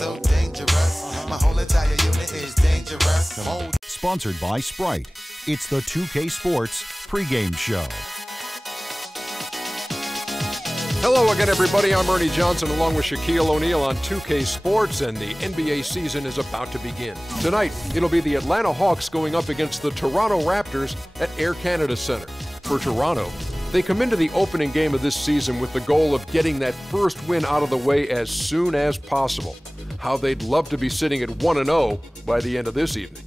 so dangerous. My whole entire unit is dangerous. Sponsored by Sprite. It's the 2K Sports pregame show. Hello again, everybody. I'm Ernie Johnson along with Shaquille O'Neal on 2K Sports, and the NBA season is about to begin. Tonight, it'll be the Atlanta Hawks going up against the Toronto Raptors at Air Canada Centre. For Toronto, they come into the opening game of this season with the goal of getting that first win out of the way as soon as possible. How they'd love to be sitting at 1-0 by the end of this evening.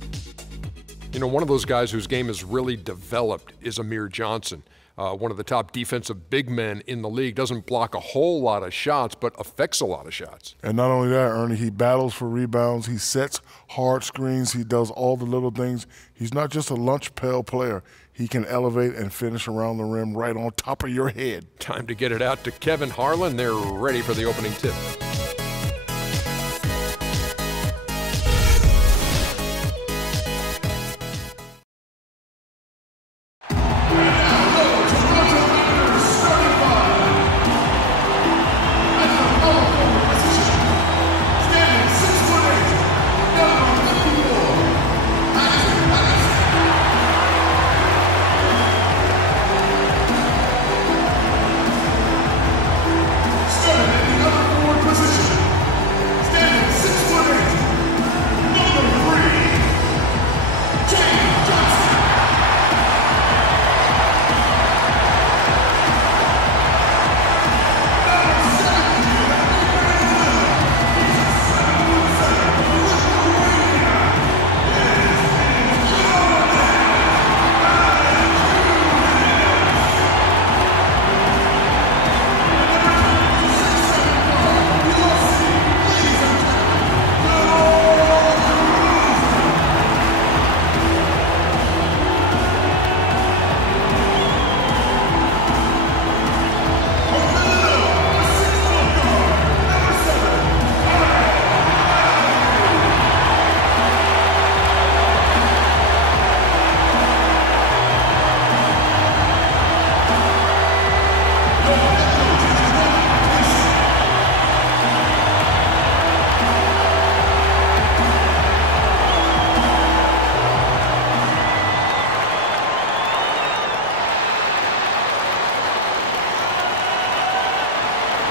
You know, one of those guys whose game has really developed is Amir Johnson. One of the top defensive big men in the league. Doesn't block a whole lot of shots, but affects a lot of shots. And not only that, Ernie, he battles for rebounds. He sets hard screens. He does all the little things. He's not just a lunch pail player. He can elevate and finish around the rim right on top of your head. Time to get it out to Kevin Harlan. They're ready for the opening tip.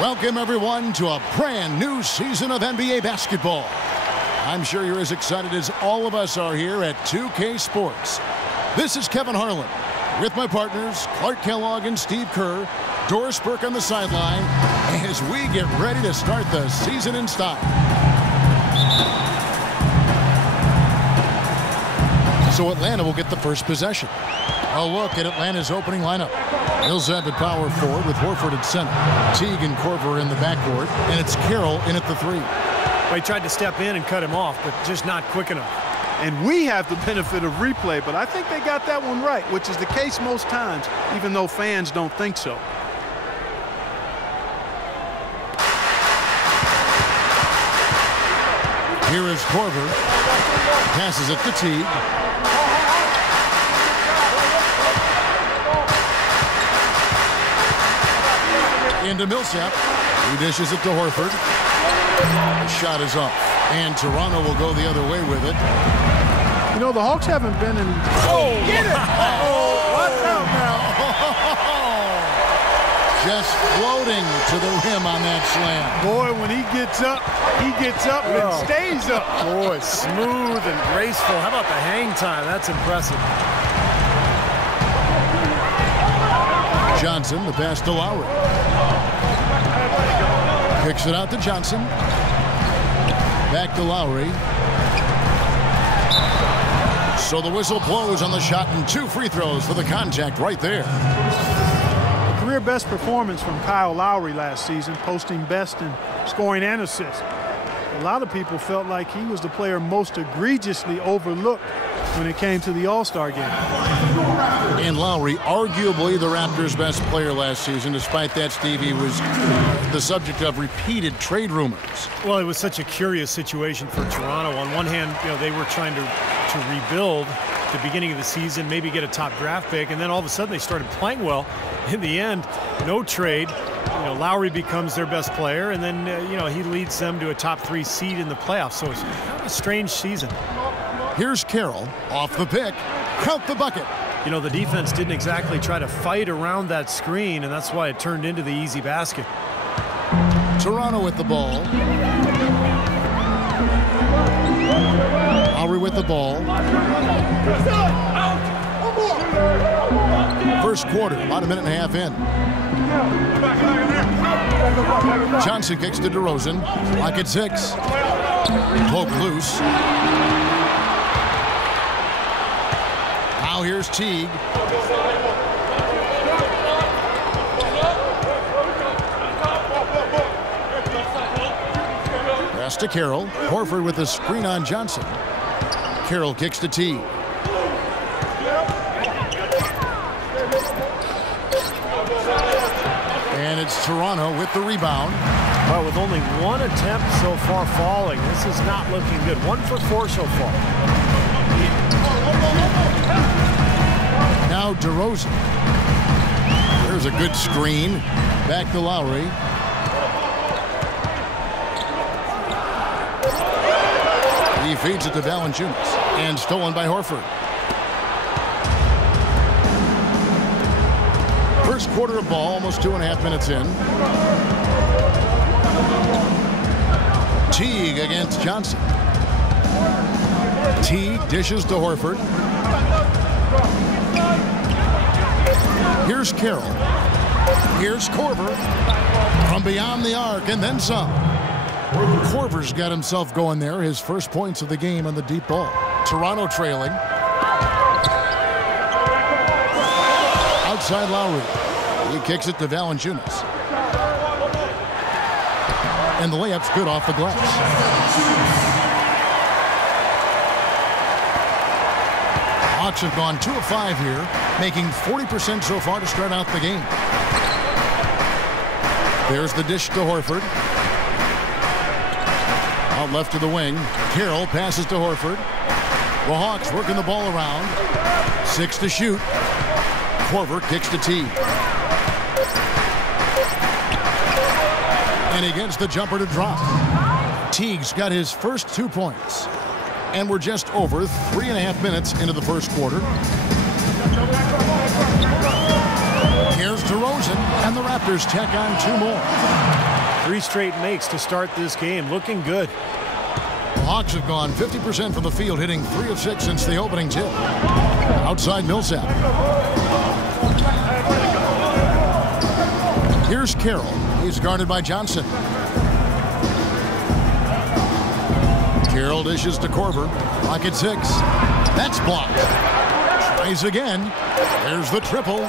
Welcome, everyone, to a brand new season of NBA basketball. I'm sure you're as excited as all of us are here at 2K Sports. This is Kevin Harlan with my partners, Clark Kellogg and Steve Kerr, Doris Burke on the sideline, as we get ready to start the season in style. So Atlanta will get the first possession. A look at Atlanta's opening lineup. Millsap at power forward with Horford at center. Teague and Korver in the backcourt, and it's Carroll in at the three. Well, he tried to step in and cut him off, but just not quick enough. And we have the benefit of replay, but I think they got that one right, which is the case most times, even though fans don't think so. Here is Korver. Passes it to Teague. Into Millsap. He dishes it to Horford. The shot is up. And Toronto will go the other way with it. You know, the Hawks haven't been in... Oh, get it! Oh, watch out now. Just floating to the rim on that slam. Boy, when he gets up and stays up. Boy, smooth and graceful. How about the hang time? That's impressive. Johnson, the pass to Lowry. Kicks it out to Johnson. Back to Lowry. So the whistle blows on the shot and 2 free throws for the contact right there. A career best performance from Kyle Lowry last season, posting best in scoring and assists. A lot of people felt like he was the player most egregiously overlooked when it came to the All-Star game. And Lowry, arguably the Raptors' best player last season. Despite that, Steve, he was the subject of repeated trade rumors. Well, it was such a curious situation for Toronto. On one hand, you know, they were trying to rebuild at the beginning of the season, maybe get a top draft pick, and then all of a sudden they started playing well. In the end, no trade. Lowry becomes their best player, and then he leads them to a top 3 seed in the playoffs. So it's kind of a strange season. Here's Carroll off the pick. Count the bucket. The defense didn't exactly try to fight around that screen, and that's why it turned into the easy basket. Toronto with the ball. Lowry with the ball. First quarter, about a minute and a half in. Johnson kicks to DeRozan. Lock at 6. Poke loose. Now here's Teague. Pass to Carroll. Horford with a screen on Johnson. Carroll kicks to Teague. And it's Toronto with the rebound. Well, with only one attempt so far falling, this is not looking good. 1 for 4 so far. Now DeRozan. There's a good screen. Back to Lowry. He feeds it to Valanciunas. And stolen by Horford. First quarter of ball, almost 2.5 minutes in. Teague against Johnson. Teague dishes to Horford. Here's Carroll. Here's Korver. From beyond the arc and then some. Korver's got himself going there. His first points of the game on the deep ball. Toronto trailing. Outside Lowry. He kicks it to Valanciunas. And the layup's good off the glass. Hawks have gone 2 of 5 here, making 40% so far to start out the game. There's the dish to Horford. Out left to the wing. Carroll passes to Horford. The Hawks working the ball around. 6 to shoot. Korver kicks to Teague. And he gets the jumper to drop. Teague's got his first 2 points. And we're just over 3.5 minutes into the first quarter. Here's DeRozan, and the Raptors tack on 2 more. 3 straight makes to start this game. Looking good. The Hawks have gone 50% from the field, hitting 3 of 6 since the opening tip. Outside Millsap. Here's Carroll. He's guarded by Johnson. Carroll dishes to Korver. Lock at 6. That's blocked. Tries again. There's the triple.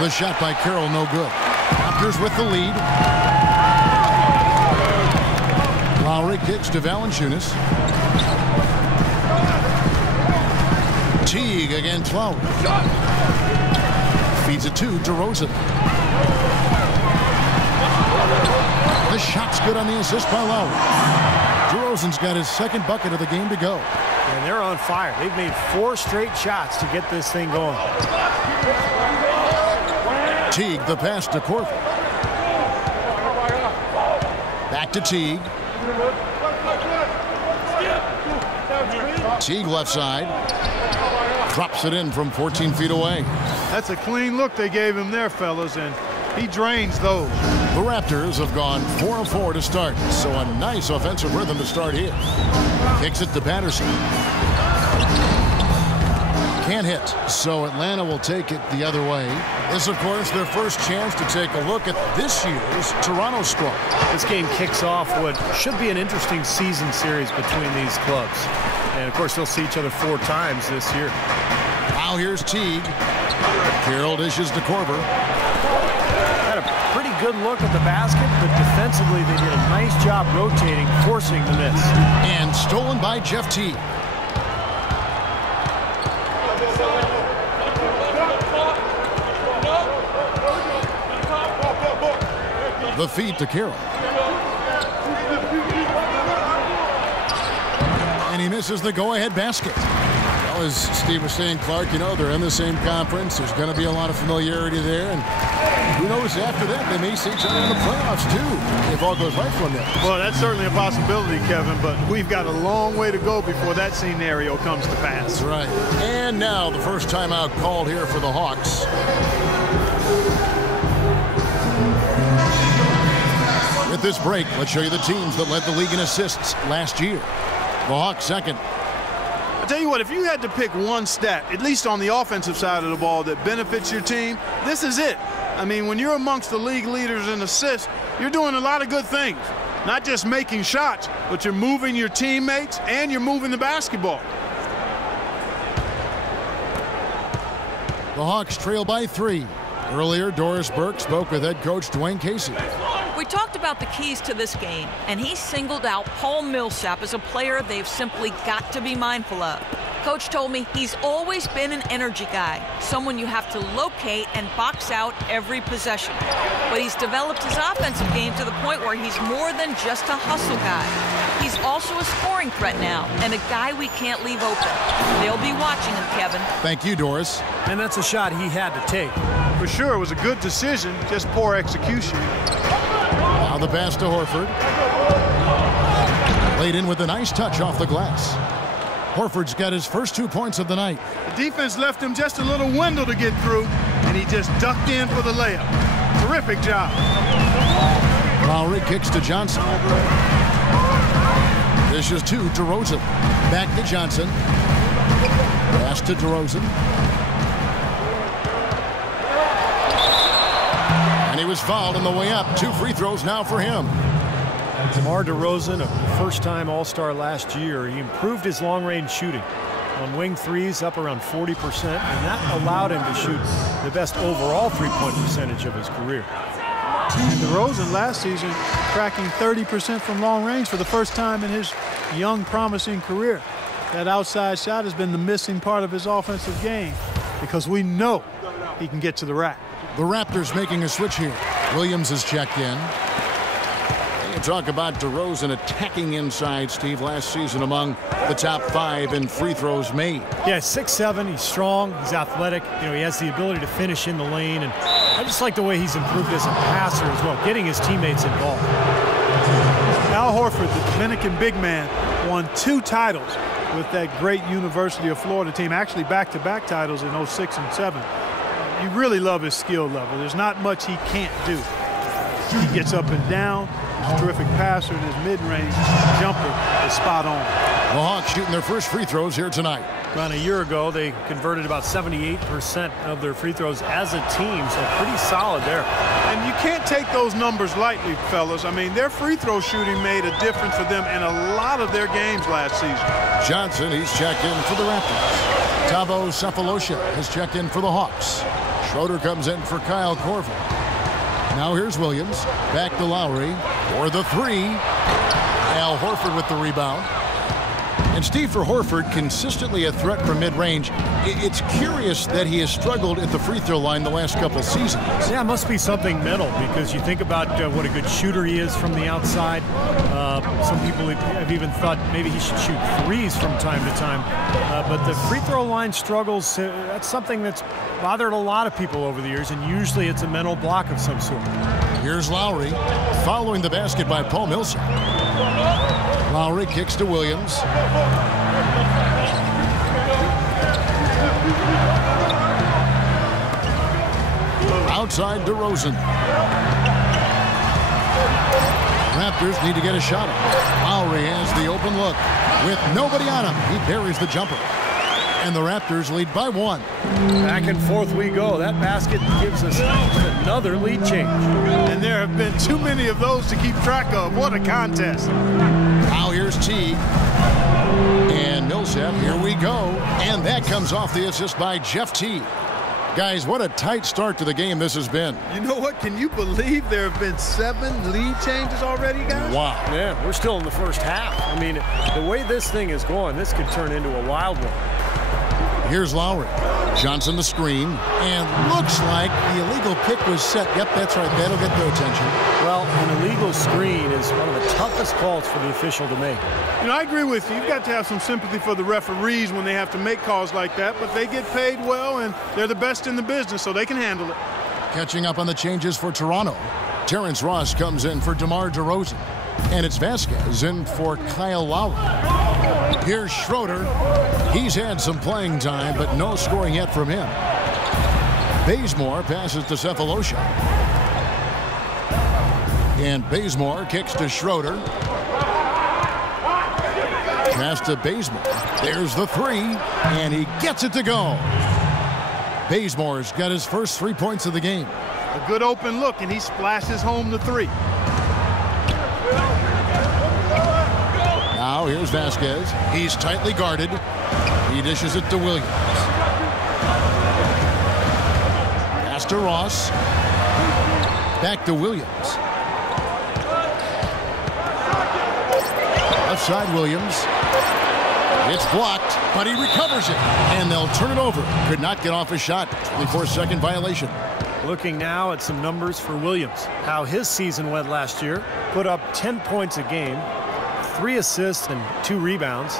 The shot by Carroll, no good. Raptors with the lead. Lowry kicks to Valanciunas. Teague against Lowry. Feeds it to DeRozan. The shot's good on the assist by Lowry. DeRozan's got his second bucket of the game to go. And they're on fire. They've made 4 straight shots to get this thing going. Teague, the pass to Korver. Back to Teague. Teague left side. Drops it in from 14 feet away. That's a clean look they gave him there, fellas, and he drains those. The Raptors have gone 4 of 4 to start, so a nice offensive rhythm to start here. Kicks it to Patterson. Can't hit, so Atlanta will take it the other way. This, of course, their first chance to take a look at this year's Toronto squad. This game kicks off what should be an interesting season series between these clubs. And, of course, they'll see each other 4 times this year. Now here's Teague. Carroll dishes to Korver. Had a pretty good look at the basket, but defensively they did a nice job rotating, forcing the miss. And stolen by Jeff Teague. The feed to Carroll. And he misses the go-ahead basket. Well, as Steve was saying, Clark, you know, they're in the same conference. There's going to be a lot of familiarity there. And who knows, after that, they may see each other in the playoffs, too, if all goes right for them. Well, that's certainly a possibility, Kevin, but we've got a long way to go before that scenario comes to pass. That's right. And now the first timeout called here for the Hawks. With this break, let's show you the teams that led the league in assists last year. The Hawks second. I'll tell you what, if you had to pick one stat, at least on the offensive side of the ball, that benefits your team, this is it. I mean, when you're amongst the league leaders in assists, you're doing a lot of good things. Not just making shots, but you're moving your teammates and you're moving the basketball. The Hawks trail by 3. Earlier, Doris Burke spoke with head coach Dwayne Casey. We talked about the keys to this game, and he singled out Paul Millsap as a player they've simply got to be mindful of. Coach told me he's always been an energy guy, someone you have to locate and box out every possession. But he's developed his offensive game to the point where he's more than just a hustle guy. He's also a scoring threat now, and a guy we can't leave open. They'll be watching him, Kevin. Thank you, Doris. And that's a shot he had to take. For sure, it was a good decision, just poor execution. Now the pass to Horford. Laid in with a nice touch off the glass. Horford's got his first 2 points of the night. The defense left him just a little window to get through, and he just ducked in for the layup. Terrific job. Lowry kicks to Johnson. Dishes to DeRozan. Back to Johnson. Pass to DeRozan. And he was fouled on the way up. 2 free throws now for him. DeMar DeRozan, a first-time All-Star last year, he improved his long-range shooting. On wing threes, up around 40%, and that allowed him to shoot the best overall three-point percentage of his career. And DeRozan last season cracking 30% from long range for the first time in his young, promising career. That outside shot has been the missing part of his offensive game because we know he can get to the rack. The Raptors making a switch here. Williams is checked in. You talk about DeRozan attacking inside, Steve, last season among the top 5 in free throws made. Yeah, 6'7", he's strong, he's athletic. You know, he has the ability to finish in the lane, and I just like the way he's improved as a passer as well, getting his teammates involved. Al Horford, the Dominican big man, won 2 titles with that great University of Florida team, actually back-to-back titles in 06 and 07. You really love his skill level. There's not much he can't do. He gets up and down. He's a terrific passer, and his mid-range jumper is spot on. The Hawks shooting their first free throws here tonight. Around a year ago, they converted about 78% of their free throws as a team, so pretty solid there. And you can't take those numbers lightly, fellas. I mean, their free throw shooting made a difference for them in a lot of their games last season. Johnson, he's checked in for the Raptors. Tabo Cephalosha has checked in for the Hawks. Schroeder comes in for Kyle Korver. Now here's Williams. Back to Lowry for the 3. Al Horford with the rebound. And Steve, for Horford, consistently a threat from mid-range. It's curious that he has struggled at the free throw line the last couple seasons. Yeah, it must be something mental, because you think about what a good shooter he is from the outside. Some people have even thought maybe he should shoot threes from time to time. But the free throw line struggles, that's something that's bothered a lot of people over the years, and usually it's a mental block of some sort. Here's Lowry, following the basket by Paul Millsap. Lowry kicks to Williams. Outside DeRozan. Raptors need to get a shot off. Lowry has the open look. With nobody on him, he buries the jumper. And the Raptors lead by 1. Back and forth we go. That basket gives us another lead change. And there have been too many of those to keep track of. What a contest. Now here's T. And Millsap, here we go. And that comes off the assist by Jeff T. Guys, what a tight start to the game this has been. You know what? Can you believe there have been 7 lead changes already, guys? Wow. Yeah, we're still in the first half. I mean, the way this thing is going, this could turn into a wild one. Here's Lowry. Johnson the screen, and looks like the illegal pick was set. Yep, that's right. That'll get their attention. Well, an illegal screen is one of the toughest calls for the official to make. You know, I agree with you. You've got to have some sympathy for the referees when they have to make calls like that, but they get paid well, and they're the best in the business, so they can handle it. Catching up on the changes for Toronto. Terrence Ross comes in for DeMar DeRozan. And it's Vasquez in for Kyle Lowry. Here's Schroeder. He's had some playing time, but no scoring yet from him. Bazemore passes to Cephalosha. And Bazemore kicks to Schroeder. Pass to Bazemore. There's the three, and he gets it to go. Bazemore's got his first 3 points of the game. A good open look, and he splashes home the three. Now here's Vasquez. He's tightly guarded. He dishes it to Williams. Pass to Ross. Back to Williams. Left side Williams. It's blocked, but he recovers it. And they'll turn it over. Could not get off a shot. 24-second violation. Looking now at some numbers for Williams. How his season went last year. Put up 10 points a game. 3 assists and 2 rebounds.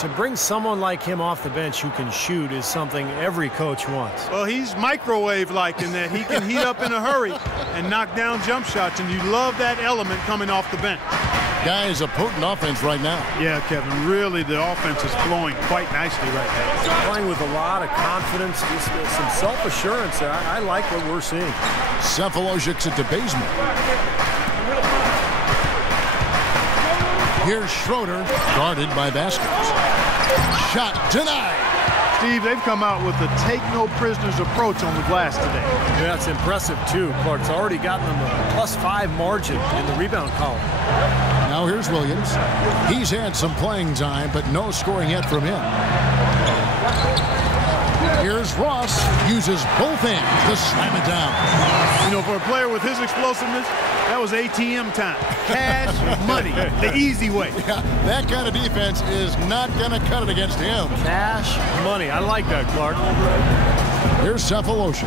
To bring someone like him off the bench who can shoot is something every coach wants. Well, he's microwave-like in that he can heat up in a hurry and knock down jump shots, and you love that element coming off the bench. Guy is a potent offense right now. Yeah, Kevin, really the offense is flowing quite nicely right now. Playing with a lot of confidence, just some self-assurance. I like what we're seeing. Cephalosha kicks it to Bazemore. Here's Schroeder, guarded by Vasquez. Shot denied. Steve, they've come out with a take-no-prisoners approach on the glass today. Yeah, it's impressive, too. Clark's already gotten them a +5 margin in the rebound column. Now here's Williams. He's had some playing time, but no scoring yet from him. Here's Ross. Uses both hands to slam it down. You know, for a player with his explosiveness, that was ATM time. Cash money, the easy way. Yeah, that kind of defense is not going to cut it against him. Cash money. I like that, Clark. Here's Cephalosha.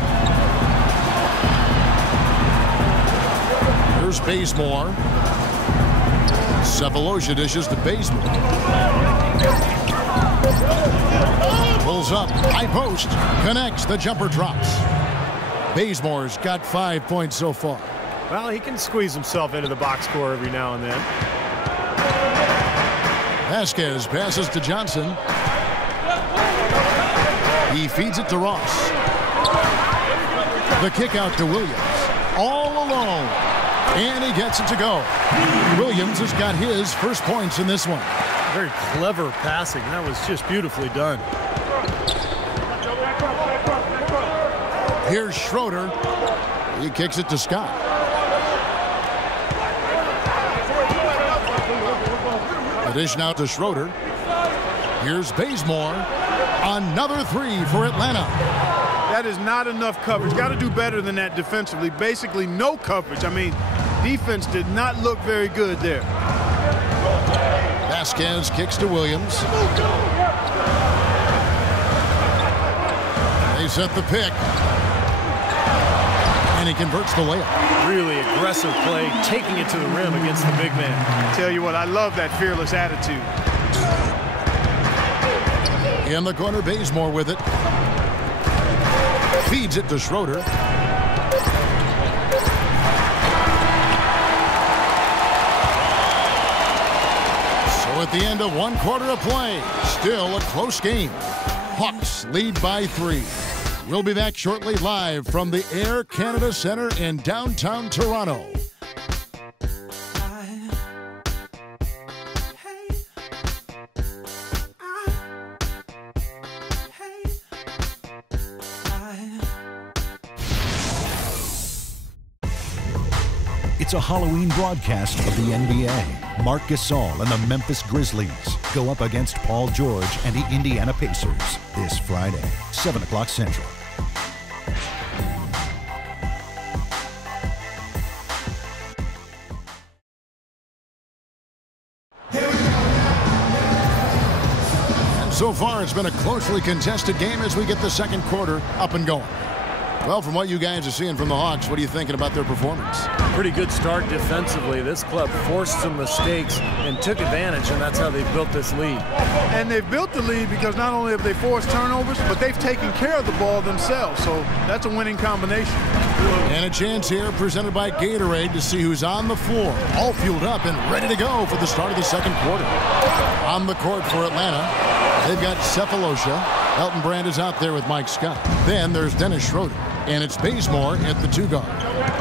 Here's Bazemore. Cephalosha dishes to Bazemore. Pulls up, high post, connects, the jumper drops. Bazemore's got 5 points so far. Well, he can squeeze himself into the box score every now and then. Vasquez passes to Johnson. He feeds it to Ross. The kick out to Williams. All alone. And he gets it to go. Williams has got his first points in this one. Very clever passing. That was just beautifully done. Here's Schroeder. He kicks it to Scott. Dish now to Schroeder. Here's Bazemore. Another three for Atlanta. That is not enough coverage. Got to do better than that defensively. Basically no coverage. I mean, defense did not look very good there. Vasquez kicks to Williams. They set the pick. And he converts the layup. Really aggressive play, taking it to the rim against the big man. I tell you what, I love that fearless attitude. In the corner, Bazemore with it. Feeds it to Schroeder. So at the end of 1 quarter of play, still a close game. Hawks lead by 3. We'll be back shortly live from the Air Canada Centre in downtown Toronto. It's a Halloween broadcast of the NBA. Marc Gasol and the Memphis Grizzlies go up against Paul George and the Indiana Pacers this Friday, 7 o'clock Central. So far, it's been a closely contested game as we get the second quarter up and going. Well, from what you guys are seeing from the Hawks, what are you thinking about their performance? Pretty good start defensively. This club forced some mistakes and took advantage, and that's how they've built this lead. And they've built the lead because not only have they forced turnovers, but they've taken care of the ball themselves. So that's a winning combination. And a chance here presented by Gatorade to see who's on the floor, all fueled up and ready to go for the start of the second quarter. On the court for Atlanta, they've got Cephalosha. Elton Brand is out there with Mike Scott. Then there's Dennis Schroeder. And it's Bazemore at the 2 guard.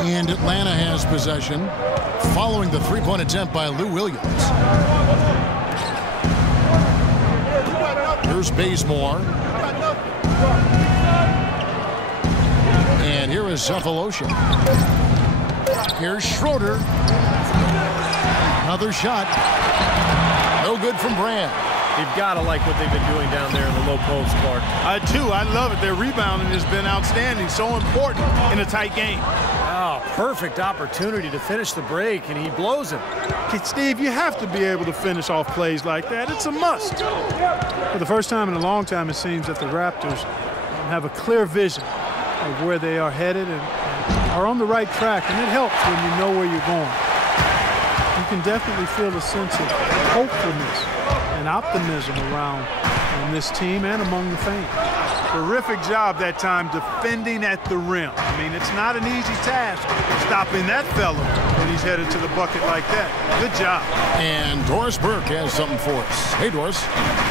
And Atlanta has possession following the three-point attempt by Lou Williams. Here's Bazemore. And here is Cephalosha. Here's Schroeder. Another shot. No good from Brand. You've got to like what they've been doing down there in the low post, Clark. I do. I love it. Their rebounding has been outstanding. So important in a tight game. Oh, perfect opportunity to finish the break, and he blows it. Okay, Steve, you have to be able to finish off plays like that. It's a must. For the first time in a long time, it seems that the Raptors have a clear vision of where they are headed and are on the right track, and it helps when you know where you're going. You can definitely feel a sense of hopefulness and optimism around this team and among the fans. Terrific job that time defending at the rim. I mean, it's not an easy task stopping that fella when he's headed to the bucket like that. Good job. And Doris Burke has something for us. Hey, Doris.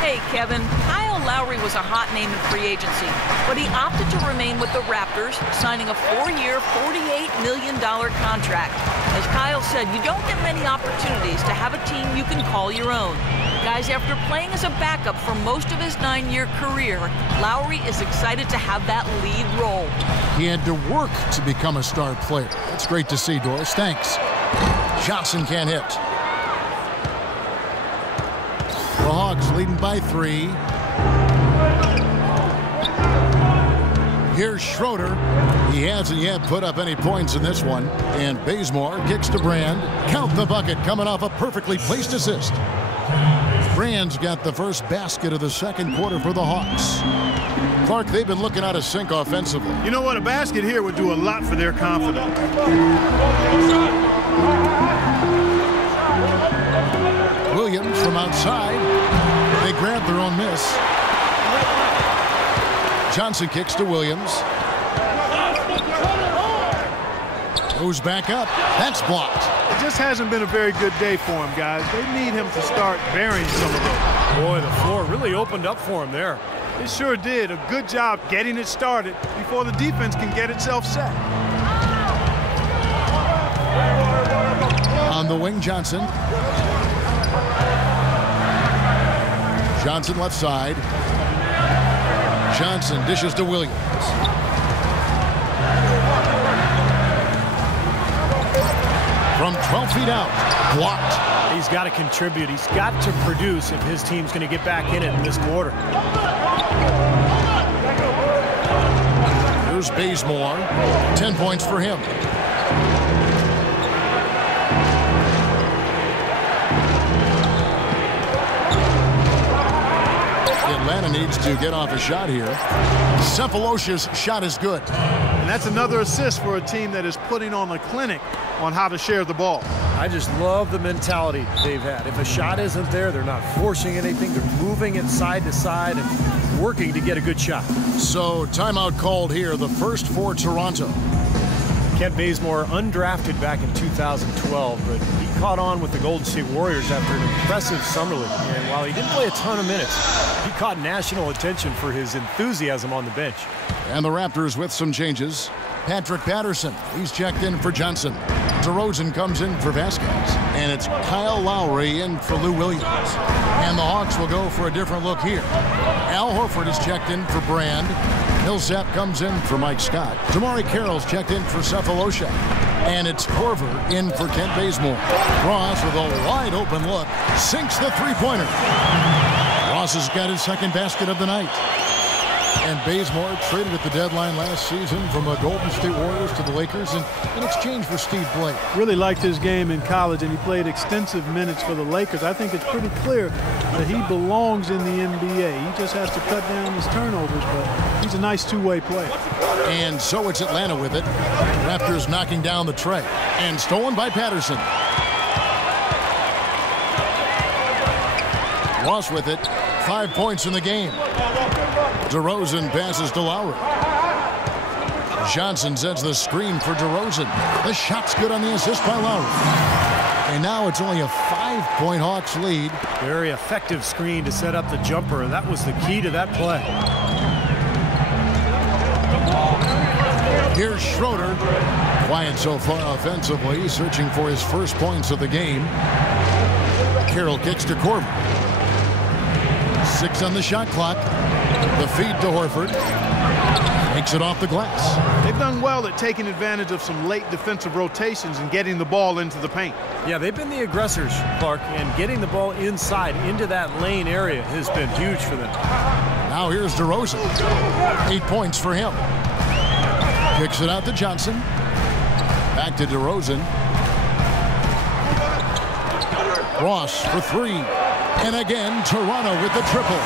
Hey, Kevin. Kyle Lowry was a hot name in free agency, but he opted to remain with the Raptors, signing a 4-year, $48 million contract. As Kyle said, you don't get many opportunities to have a team you can call your own. Guys, after playing as a backup for most of his 9-year career, Lowry is excited to have that lead role. He had to work to become a star player. That's great to see, Doris. Thanks. Johnson can't hit. The Hawks leading by 3. Here's Schroeder. He hasn't yet put up any points in this one. And Bazemore kicks to Brand. Count the bucket coming off a perfectly placed assist. Brand's got the first basket of the second quarter for the Hawks. Clark, they've been looking out of sync offensively. You know what? A basket here would do a lot for their confidence. Williams from outside. They grab their own miss. Johnson kicks to Williams. Goes back up. That's blocked. It just hasn't been a very good day for him, guys. They need him to start burying some of those. Boy, the floor really opened up for him there. It sure did. A good job getting it started before the defense can get itself set. On the wing, Johnson. Johnson left side. Johnson dishes to Williams. From 12 feet out, blocked. He's got to contribute. He's got to produce if his team's going to get back in it in this quarter. Here's Bazemore. 10 points for him. Atlanta needs to get off a shot here. Cephalosha's shot is good. And that's another assist for a team that is putting on a clinic on how to share the ball. I just love the mentality they've had. If a shot isn't there, they're not forcing anything. They're moving it side to side and working to get a good shot. So timeout called here, the first for Toronto. Kent Bazemore, undrafted back in 2012, but he caught on with the Golden State Warriors after an impressive summer league. And while he didn't play a ton of minutes, he caught national attention for his enthusiasm on the bench. And the Raptors with some changes. Patrick Patterson, he's checked in for Johnson. DeRozan comes in for Vasquez. And it's Kyle Lowry in for Lou Williams. And the Hawks will go for a different look here. Al Horford is checked in for Brand. Millsap comes in for Mike Scott. Damari Carroll's checked in for Cephalosha. And it's Korver in for Kent Bazemore. Ross with a wide open look sinks the three-pointer. Ross has got his second basket of the night. And Bazemore traded at the deadline last season from the Golden State Warriors to the Lakers in exchange for Steve Blake. Really liked his game in college, and he played extensive minutes for the Lakers. I think it's pretty clear that he belongs in the NBA. He just has to cut down his turnovers, but he's a nice two-way player. And so it's Atlanta with it. Raptors knocking down the tray. And stolen by Patterson. Ross with it. 5 points in the game. DeRozan passes to Lowry. Johnson sets the screen for DeRozan. The shot's good on the assist by Lowry. And now it's only a 5-point Hawks lead. Very effective screen to set up the jumper. That was the key to that play. Here's Schroeder. Quiet so far offensively, searching for his first points of the game. Carroll kicks to Korver. 6 on the shot clock. The feed to Horford. Takes it off the glass. They've done well at taking advantage of some late defensive rotations and getting the ball into the paint. Yeah, they've been the aggressors, Clark, and getting the ball inside into that lane area has been huge for them. Now here's DeRozan. 8 points for him. Kicks it out to Johnson. Back to DeRozan. Ross for 3. And again, Toronto with the triple.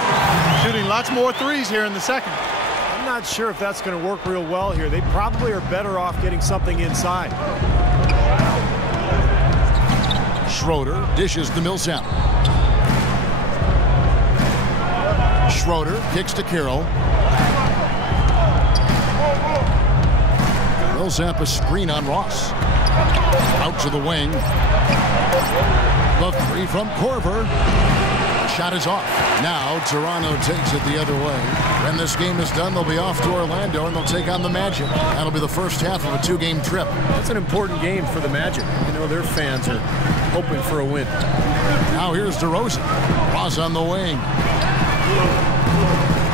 Shooting lots more threes here in the second. I'm not sure if that's going to work real well here. They probably are better off getting something inside. Schroeder dishes to Millsap. Schroeder kicks to Carroll. Millsap a screen on Ross. Out to the wing. The 3 from Korver. Shot is off. Now Toronto takes it the other way. When this game is done, they'll be off to Orlando and they'll take on the Magic. That'll be the first half of a 2-game trip. That's an important game for the Magic. You know, their fans are hoping for a win. Now here's DeRozan. Ross on the wing.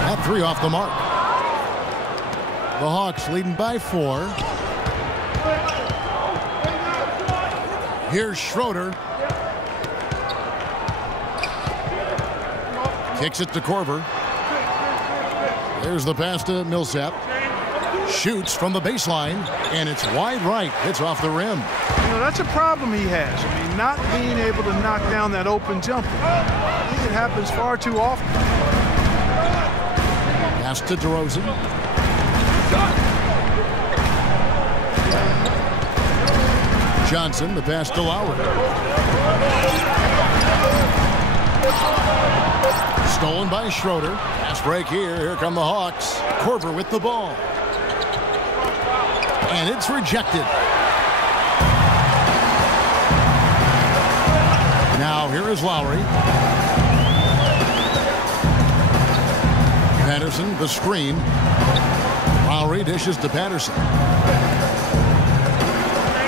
That 3 off the mark. The Hawks leading by 4. Here's Schroeder. Kicks it to Korver. There's the pass to Millsap. Shoots from the baseline, and it's wide right. It's off the rim. You know, that's a problem he has. I mean, not being able to knock down that open jumper. I think it happens far too often. Pass to DeRozan. Johnson, the pass to Lowry. Stolen by Schroeder. Pass break here. Here come the Hawks. Korver with the ball. And it's rejected. Now here is Lowry. Patterson, the screen. Lowry dishes to Patterson.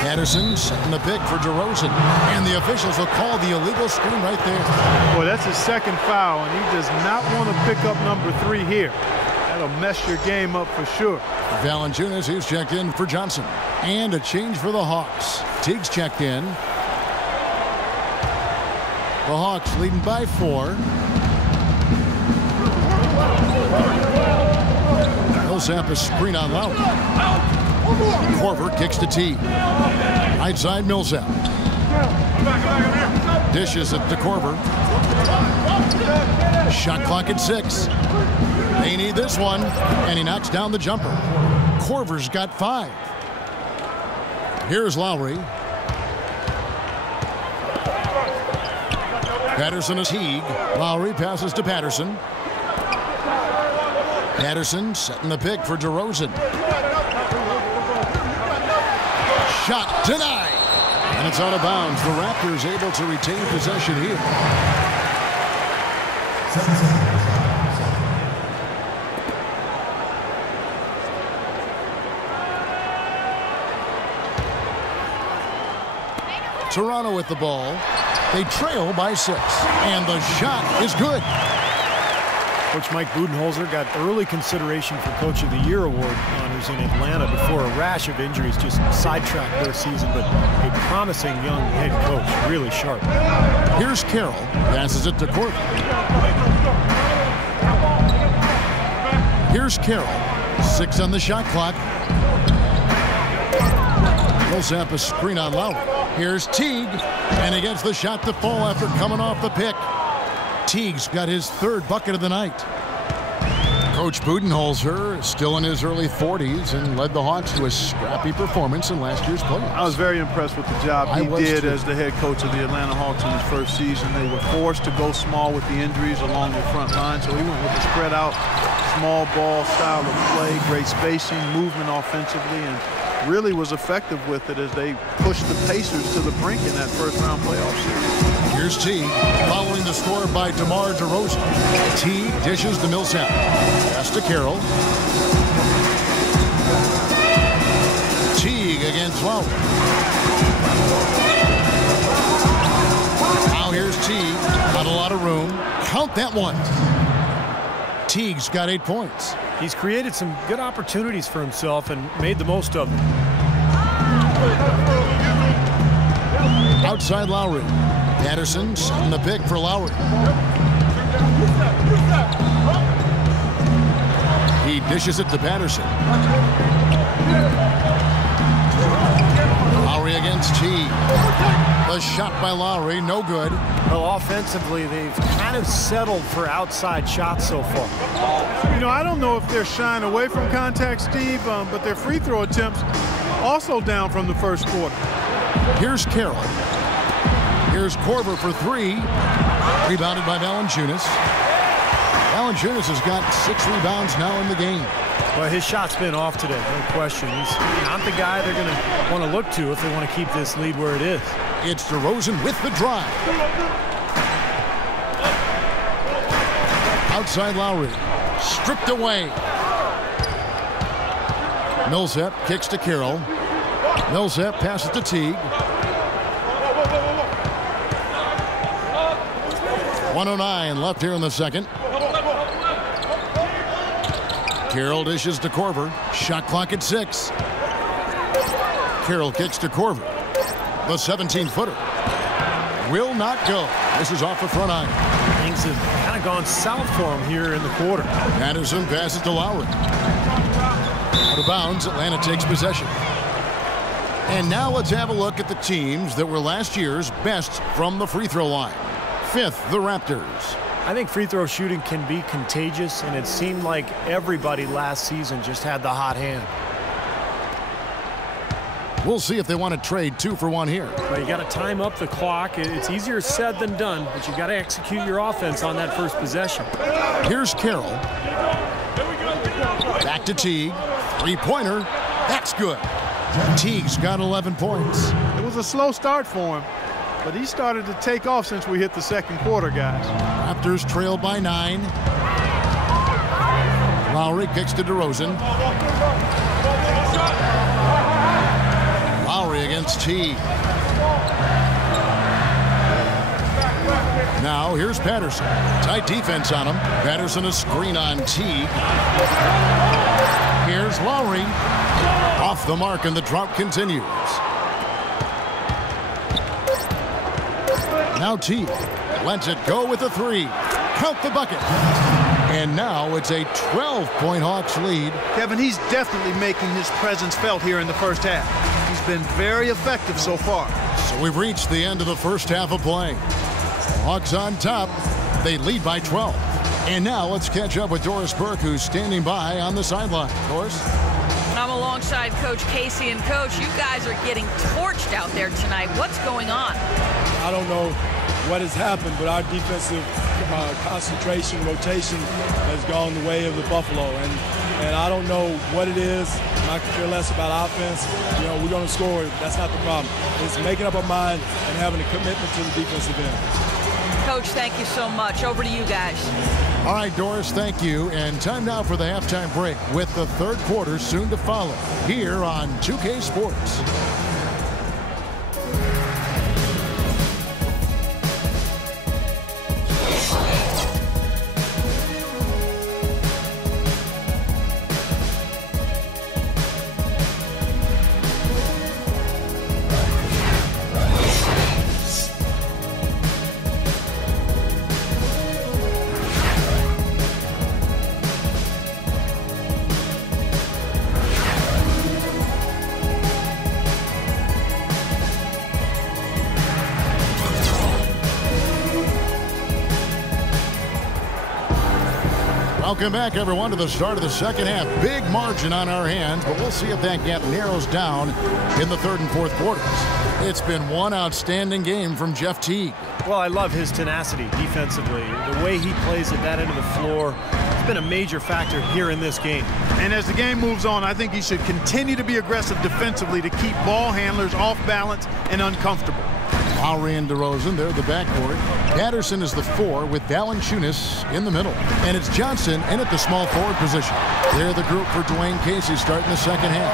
Patterson setting the pick for DeRozan. And the officials will call the illegal screen right there. Boy, that's his second foul, and he does not want to pick up number 3 here. That'll mess your game up for sure. Valanciunas, he's checked in for Johnson. And a change for the Hawks. Teague's checked in. The Hawks leading by 4. Millsap a screen on Lowry. Korver kicks to Teague. Right side Millsap. Dishes it to Korver. Shot clock at 6. They need this one, and he knocks down the jumper. Korver's got 5. Here's Lowry. Patterson is Teague. Lowry passes to Patterson. Patterson setting the pick for DeRozan. Shot denied. And it's out of bounds. The Raptors able to retain possession here. Toronto with the ball. They trail by 6. And the shot is good. Coach Mike Budenholzer got early consideration for Coach of the Year award honors in Atlanta before a rash of injuries just sidetracked their season, but a promising young head coach, really sharp. Here's Carroll, passes it to Korver. Here's Carroll. 6 on the shot clock. Millsap a screen on Lowry. Here's Teague. And he gets the shot to fall after coming off the pick. Teague's got his 3rd bucket of the night. Coach Budenholzer, still in his early 40s, and led the Hawks to a scrappy performance in last year's playoffs. I was very impressed with the job he did as the head coach of the Atlanta Hawks in his first season. They were forced to go small with the injuries along the front line, so he went with a spread out, small ball style of play, great spacing, movement offensively, and really was effective with it as they pushed the Pacers to the brink in that first-round playoff series. Here's Teague, following the score by DeMar DeRozan. Teague dishes to Millsap. Pass to Carroll. Teague against Lowry. Now here's Teague. Not a lot of room. Count that one. Teague's got 8 points. He's created some good opportunities for himself and made the most of them. Outside Lowry. Patterson setting the pick for Lowry. He dishes it to Patterson. Lowry against Teague. The shot by Lowry, no good. Well, offensively, they've kind of settled for outside shots so far. You know, I don't know if they're shying away from contact, Steve, but their free throw attempts also down from the first quarter. Here's Carroll. Here's Korver for 3. Rebounded by Valanciunas. Valanciunas has got 6 rebounds now in the game. Well, his shot's been off today, no question. He's not the guy they're going to want to look to if they want to keep this lead where it is. It's DeRozan with the drive. Outside Lowry. Stripped away. Millsap kicks to Carroll. Millsap passes to Teague. 1:09 left here in the second. Carroll dishes to Korver. Shot clock at 6. Carroll kicks to Korver. The 17-footer will not go. This is off the front eye. Things have kind of gone south for him here in the quarter. Patterson passes to Lowry. Out of bounds, Atlanta takes possession. And now let's have a look at the teams that were last year's best from the free throw line. 5th, the Raptors. I think free throw shooting can be contagious, and it seemed like everybody last season just had the hot hand. We'll see if they want to trade 2 for 1 here. Well, you got to time up the clock. It's easier said than done, but you got to execute your offense on that first possession. Here's Carroll. Back to Teague. 3-pointer. That's good. Teague's got 11 points. It was a slow start for him, but he started to take off since we hit the second quarter, guys. Raptors trailed by 9. Lowry kicks to DeRozan. Lowry against Teague. Now here's Patterson. Tight defense on him. Patterson a screen on Teague. Here's Lowry. Off the mark, and the drought continues. Now Teague lets it go with a 3. Count the bucket. And now it's a 12-point Hawks lead. Kevin, he's definitely making his presence felt here in the first half. He's been very effective so far. So we've reached the end of the first half of play. Hawks on top. They lead by 12. And now let's catch up with Doris Burke, who's standing by on the sideline. Doris? I'm alongside Coach Casey. And, Coach, you guys are getting torched out there tonight. What's going on? I don't know what has happened, but our defensive concentration, rotation has gone the way of the Buffalo. And I don't know what it is. I could care less about offense. You know, we're going to score. That's not the problem. It's making up our mind and having a commitment to the defensive end. Coach, thank you so much. Over to you guys. All right, Doris, thank you. And time now for the halftime break with the third quarter soon to follow here on 2K Sports. Welcome back, everyone, to the start of the second half. Big margin on our hands, but we'll see if that gap narrows down in the third and fourth quarters. It's been one outstanding game from Jeff Teague. Well, I love his tenacity defensively. The way he plays at that end of the floor has been a major factor here in this game. And as the game moves on, I think he should continue to be aggressive defensively to keep ball handlers off balance and uncomfortable. Lowry and DeRozan, they're the backcourt. Patterson is the 4 with Valanciunas in the middle. And it's Johnson in at the small forward position. They're the group for Dwayne Casey starting the second half.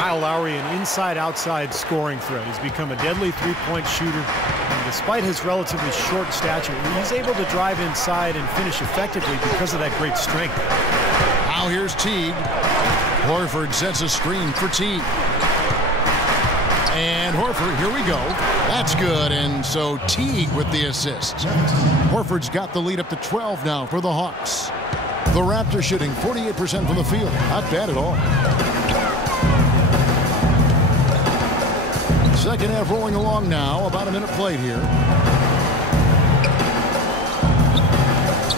Kyle Lowry, an inside-outside scoring threat. He's become a deadly three-point shooter. And despite his relatively short stature, he's able to drive inside and finish effectively because of that great strength. Now here's Teague. Horford sets a screen for Teague. And Horford, here we go. That's good, and so Teague with the assist. Horford's got the lead up to 12 now for the Hawks. The Raptors shooting 48% from the field. Not bad at all. Second half rolling along now. About a minute played here.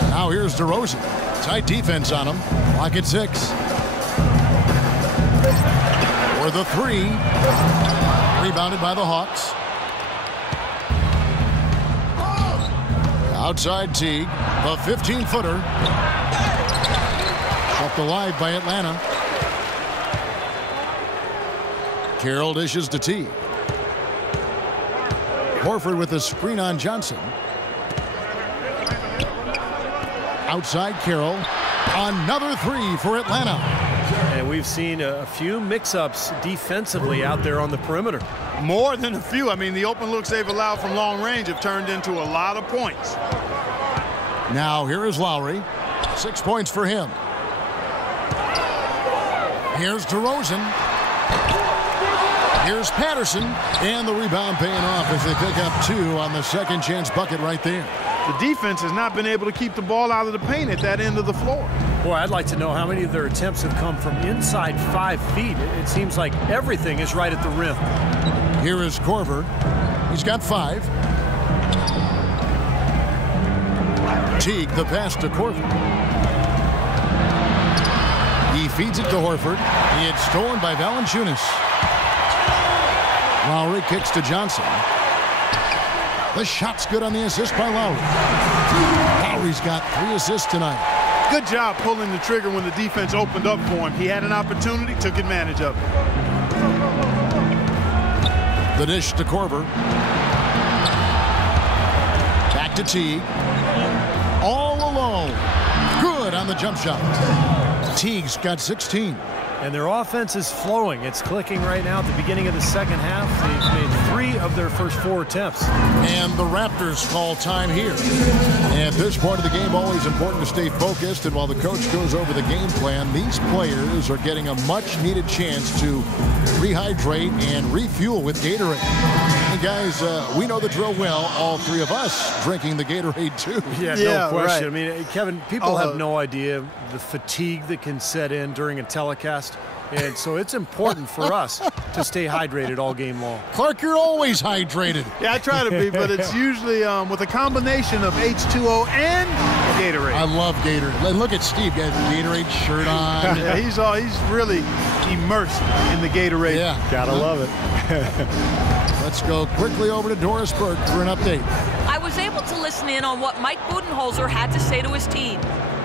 Now here's DeRozan. Tight defense on him. Clock at 6. For the 3. Rebounded by the Hawks. Outside Teague. A 15-footer. Kept alive by Atlanta. Carroll dishes to Teague. Horford with a screen on Johnson. Outside Carroll. Another 3 for Atlanta. And we've seen a few mix-ups defensively out there on the perimeter. More than a few. I mean, the open looks they've allowed from long range have turned into a lot of points. Now here is Lowry. 6 points for him. Here's DeRozan. Here's Patterson. And the rebound paying off as they pick up 2 on the second chance bucket right there. The defense has not been able to keep the ball out of the paint at that end of the floor. Boy, I'd like to know how many of their attempts have come from inside 5 feet. It seems like everything is right at the rim. Here is Korver. He's got 5. Teague, the pass to Korver. He feeds it to Horford. It's stolen by Valanciunas. Lowry kicks to Johnson. The shot's good on the assist by Lowry. Lowry's got 3 assists tonight. Good job pulling the trigger when the defense opened up for him. He had an opportunity, took advantage of it. The dish to Korver. Back to Teague. All alone. Good on the jump shot. Teague's got 16. And their offense is flowing. It's clicking right now at the beginning of the second half. They've made 3 of their first 4 attempts. And the Raptors call time here. At this point of the game, always important to stay focused. And while the coach goes over the game plan, these players are getting a much-needed chance to rehydrate and refuel with Gatorade. And guys, we know the drill well. All 3 of us drinking the Gatorade, too. Yeah, no question. Right. I mean, Kevin, people have no idea the fatigue that can set in during a telecast. And so it's important for us to stay hydrated all game long. Clark, you're always hydrated. Yeah, I try to be, but it's usually with a combination of H2O and Gatorade. I love Gatorade. And look at Steve, got the Gatorade shirt on. Yeah, he's really immersed in the Gatorade. Yeah, gotta love it. Let's go quickly over to Doris Burke for an update. I was able to listen in on what Mike Budenholzer had to say to his team.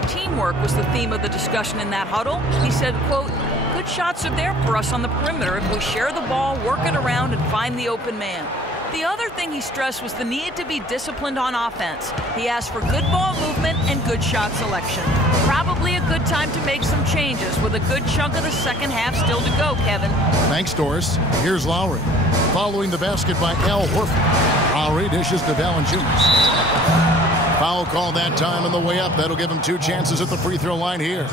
Teamwork was the theme of the discussion in that huddle. He said, quote, "Good shots are there for us on the perimeter if we share the ball, work it around, and find the open man." The other thing he stressed was the need to be disciplined on offense. He asked for good ball movement and good shot selection. Probably a good time to make some changes with a good chunk of the second half still to go, Kevin. Thanks, Doris. Here's Lowry. Following the basket by Al Horford. Lowry dishes to Valanciunas. Foul call that time on the way up. That'll give him 2 chances at the free throw line here.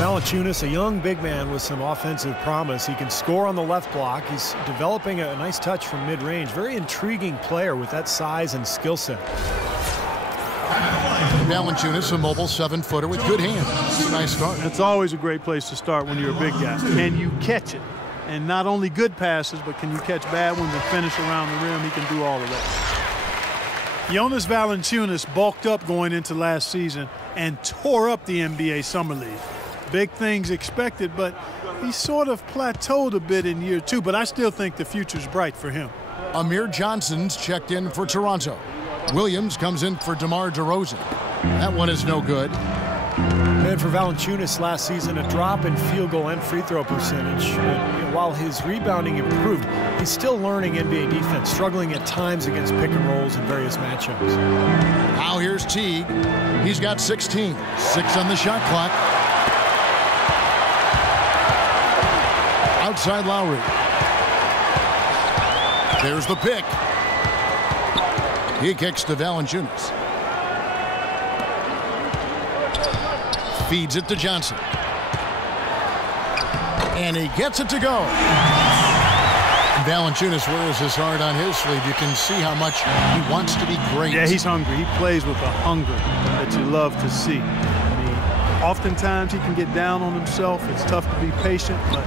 Valanciunas, a young big man with some offensive promise. He can score on the left block. He's developing a nice touch from mid-range. Very intriguing player with that size and skill set. Valanciunas, a mobile 7-footer with good hands. It's a nice start. It's always a great place to start when you're a big guy. Can you catch it? And not only good passes, but can you catch bad ones and finish around the rim? He can do all of that. Jonas Valanciunas bulked up going into last season and tore up the NBA Summer League. Big things expected, but he sort of plateaued a bit in year 2, but I still think the future's bright for him. Amir Johnson's checked in for Toronto. Williams comes in for DeMar DeRozan. That one is no good. And for Valanciunas last season, a drop in field goal and free throw percentage. While his rebounding improved, he's still learning NBA defense, struggling at times against pick and rolls in various matchups. Now here's Teague. He's got 16. 6 on the shot clock. Outside Lowry. There's the pick. He kicks to Valanciunas. Feeds it to Johnson. And he gets it to go. Valanciunas wears his heart on his sleeve. You can see how much he wants to be great. Yeah, he's hungry. He plays with a hunger that you love to see. I mean, oftentimes he can get down on himself. It's tough to be patient, but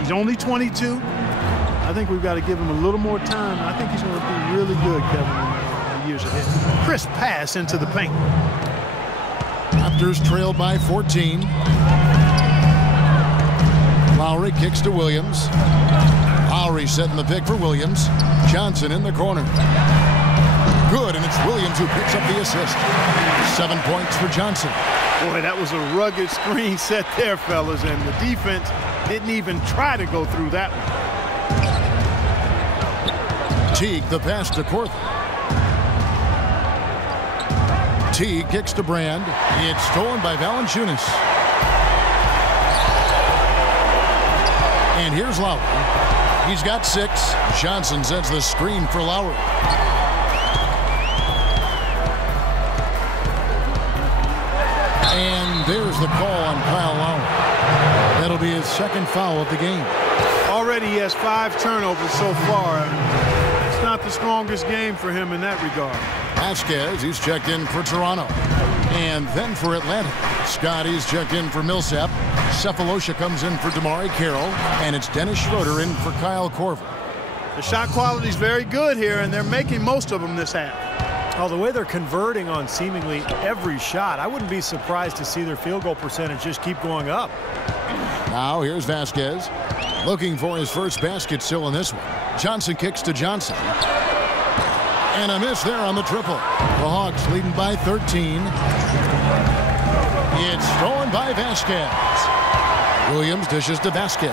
he's only 22. I think we've got to give him a little more time. I think he's going to be really good, Kevin, in the years ahead. Crisp pass into the paint. Raptors trailed by 14. Lowry kicks to Williams. Lowry setting the pick for Williams. Johnson in the corner. Good, and it's Williams who picks up the assist. 7 points for Johnson. Boy, that was a rugged screen set there, fellas, and the defense didn't even try to go through that one. Teague the pass to Korver. Teague kicks to Brand. It's stolen by Valanciunas. And here's Lowry. He's got 6. Johnson sets the screen for Lowry. And there's the call on Kyle Lowry. That'll be his second foul of the game. Already he has 5 turnovers so far. It's not the strongest game for him in that regard. Vasquez, he's checked in for Toronto. And then for Atlanta, Scotty's checked in for Millsap. Cephalosha comes in for Damari Carroll. And it's Dennis Schroeder in for Kyle Korver. The shot quality is very good here, and they're making most of them this half. Oh, the way they're converting on seemingly every shot, I wouldn't be surprised to see their field goal percentage just keep going up. Now here's Vasquez. Looking for his first basket still in this one. Johnson kicks to Johnson. And a miss there on the triple. The Hawks leading by 13. It's stolen by Vasquez. Williams dishes to Vasquez.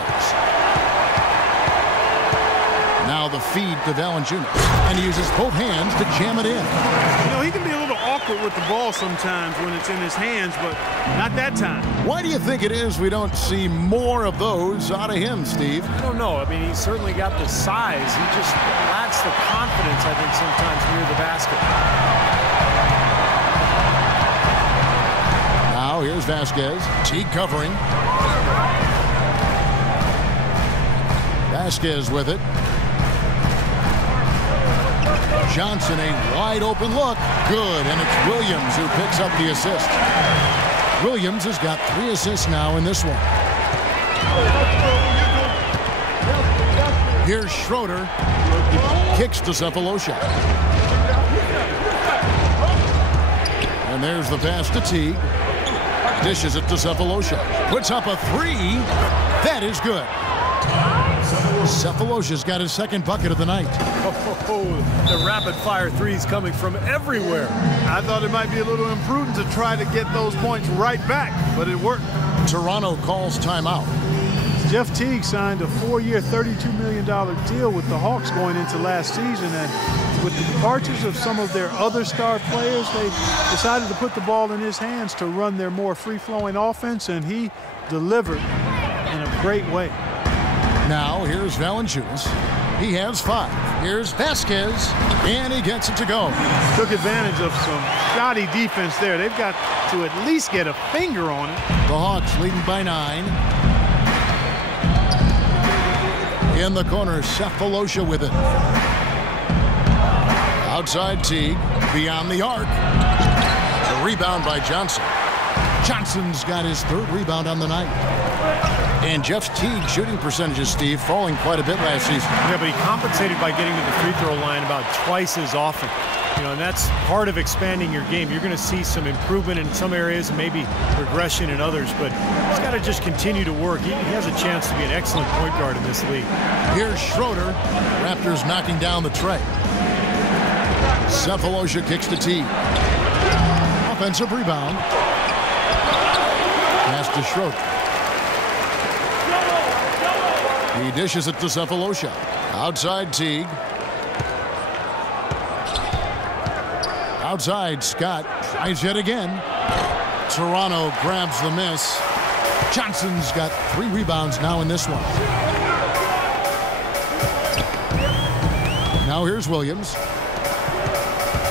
Now the feed to Valanciunas. And he uses both hands to jam it in. You know, he can be a little awkward with the ball sometimes when it's in his hands, but not that time. Why do you think it is we don't see more of those out of him, Steve? I don't know. I mean, he's certainly got the size. He just lacks the confidence, I think, sometimes near the basket. Now here's Vasquez. Teague covering. Vasquez with it. Johnson, a wide open look. Good, and it's Williams who picks up the assist. Williams has got 3 assists now in this one. Here's Schroeder. Kicks to Cephalosha. And there's the pass to Teague. Dishes it to Cephalosha. Puts up a 3. That is good. Cephalosha's got his second bucket of the night. The rapid-fire threes coming from everywhere. I thought it might be a little imprudent to try to get those points right back, but it worked. Toronto calls timeout. Jeff Teague signed a 4-year, $32 million deal with the Hawks going into last season, and with the departures of some of their other star players, they decided to put the ball in his hands to run their more free-flowing offense, and he delivered in a great way. Now here's Valanciunas. He has 5. Here's Vasquez, and he gets it to go. Took advantage of some shoddy defense there. They've got to at least get a finger on it. The Hawks leading by 9. In the corner, Cephalosha with it. Outside Teague, beyond the arc. A rebound by Johnson. Johnson's got his 3rd rebound on the night. And Jeff Teague's shooting percentages, Steve, falling quite a bit last season. Yeah, but he compensated by getting to the free throw line about twice as often. You know, and that's part of expanding your game. You're going to see some improvement in some areas and maybe regression in others, but he's got to just continue to work. He has a chance to be an excellent point guard in this league. Here's Schroeder. Raptors knocking down the tray. Cephalosha kicks to Teague. Offensive rebound. Pass to Schroeder. He dishes it to Cephalosha. Outside Teague. Outside Scott. Tries yet again. Toronto grabs the miss. Johnson's got 3 rebounds now in this one. Now here's Williams.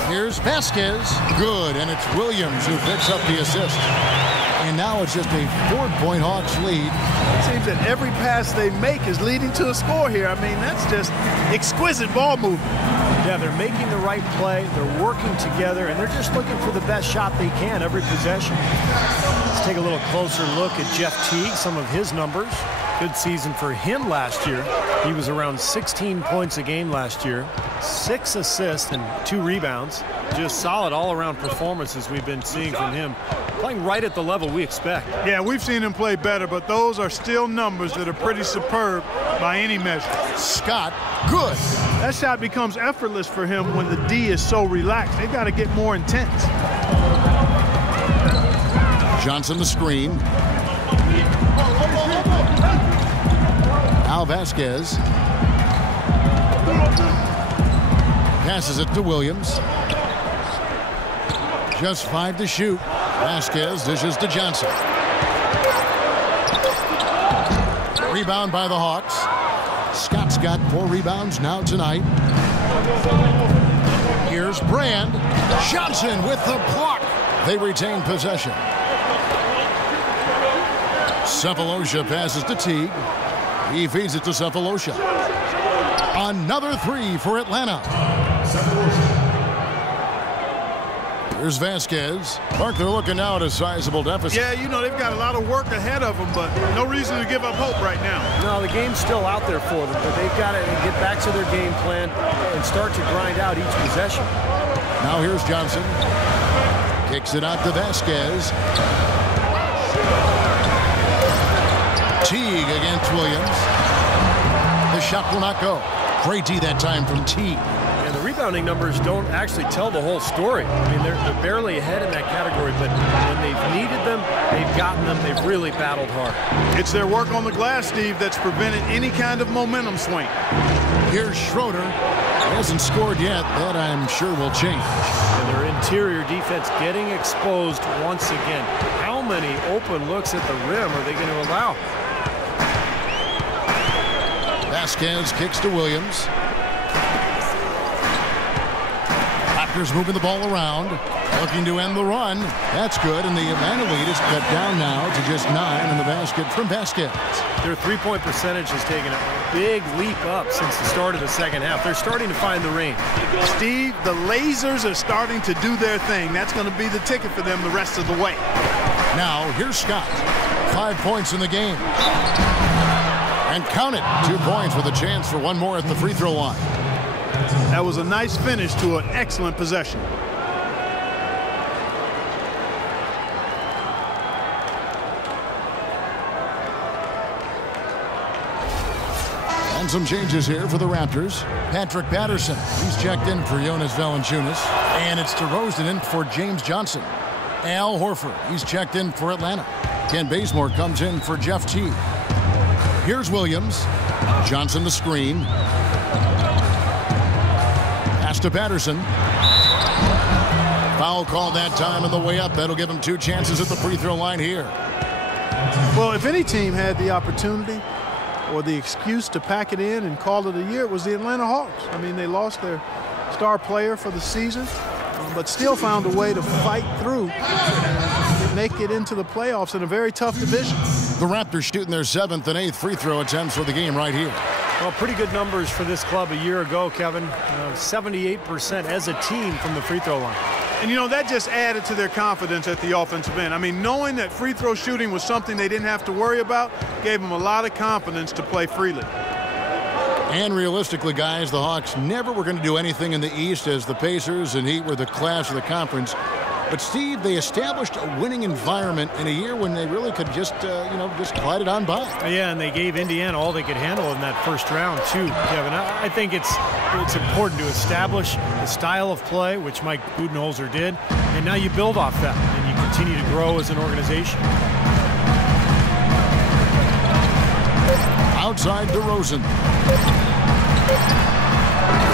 Here's Vasquez. Good, and it's Williams who picks up the assist. And now it's just a 4-point Hawks lead. It seems that every pass they make is leading to a score here. I mean, that's just exquisite ball movement. Yeah, they're making the right play, they're working together, and they're just looking for the best shot they can every possession. Let's take a little closer look at Jeff Teague, some of his numbers. Good season for him last year. He was around 16 points a game last year, 6 assists and 2 rebounds. Just solid all-around performances we've been seeing from him, playing right at the level we expect. Yeah, we've seen him play better, but those are still numbers that are pretty superb by any measure. Scott, good. That shot becomes effortless for him when the D is so relaxed. They've got to get more intense. Johnson the screen. Al Vasquez. Passes it to Williams. Just 5 to shoot. Vasquez dishes to Johnson. Rebound by the Hawks. Scott's got 4 rebounds now tonight. Here's Brand. Johnson with the block. They retain possession. Cephalosha passes to Teague. He feeds it to Cephalosha. Another 3 for Atlanta. Here's Vasquez. Mark, they're looking now at a sizable deficit. Yeah, you know, they've got a lot of work ahead of them, but no reason to give up hope right now. No, the game's still out there for them, but they've got to get back to their game plan and start to grind out each possession. Now here's Johnson. Kicks it out to Vasquez. Teague against Williams. The shot will not go. Great D that time from Teague. And the rebounding numbers don't actually tell the whole story. I mean, they're barely ahead in that category, but when they've needed them, they've gotten them. They've really battled hard. It's their work on the glass, Steve, that's prevented any kind of momentum swing. Here's Schroeder. He hasn't scored yet. That, I'm sure, will change. And their interior defense getting exposed once again. How many open looks at the rim are they going to allow? Vasquez kicks to Williams. Raptors moving the ball around, looking to end the run. That's good, and the Atlanta lead is cut down now to just 9 in the basket from Vasquez. Their three-point percentage has taken a big leap up since the start of the second half. They're starting to find the range. Steve, the lasers are starting to do their thing. That's going to be the ticket for them the rest of the way. Now, here's Scott. 5 points in the game. And count it, 2 points with a chance for one more at the free throw line. That was a nice finish to an excellent possession. And some changes here for the Raptors. Patrick Patterson, he's checked in for Jonas Valanciunas. And it's DeRozan in for James Johnson. Al Horford, he's checked in for Atlanta. Ken Bazemore comes in for Jeff Teague. Here's Williams. Johnson the screen. Pass to Patterson. Foul called that time on the way up. That'll give him 2 chances at the free throw line here. Well, if any team had the opportunity or the excuse to pack it in and call it a year, it was the Atlanta Hawks. I mean, they lost their star player for the season, but still found a way to fight through and make it into the playoffs in a very tough division. The Raptors shooting their 7th and 8th free throw attempts for the game right here. Well, pretty good numbers for this club a year ago, Kevin. 78% as a team from the free throw line. And, you know, that just added to their confidence at the offensive end. I mean, knowing that free throw shooting was something they didn't have to worry about gave them a lot of confidence to play freely. And realistically, guys, the Hawks never were going to do anything in the East, as the Pacers and Heat were the class of the conference. But, Steve, they established a winning environment in a year when they really could just, just glide it on by. Yeah, and they gave Indiana all they could handle in that first round, too, Kevin. I think it's important to establish the style of play, which Mike Budenholzer did, and now you build off that, and you continue to grow as an organization. Outside DeRozan.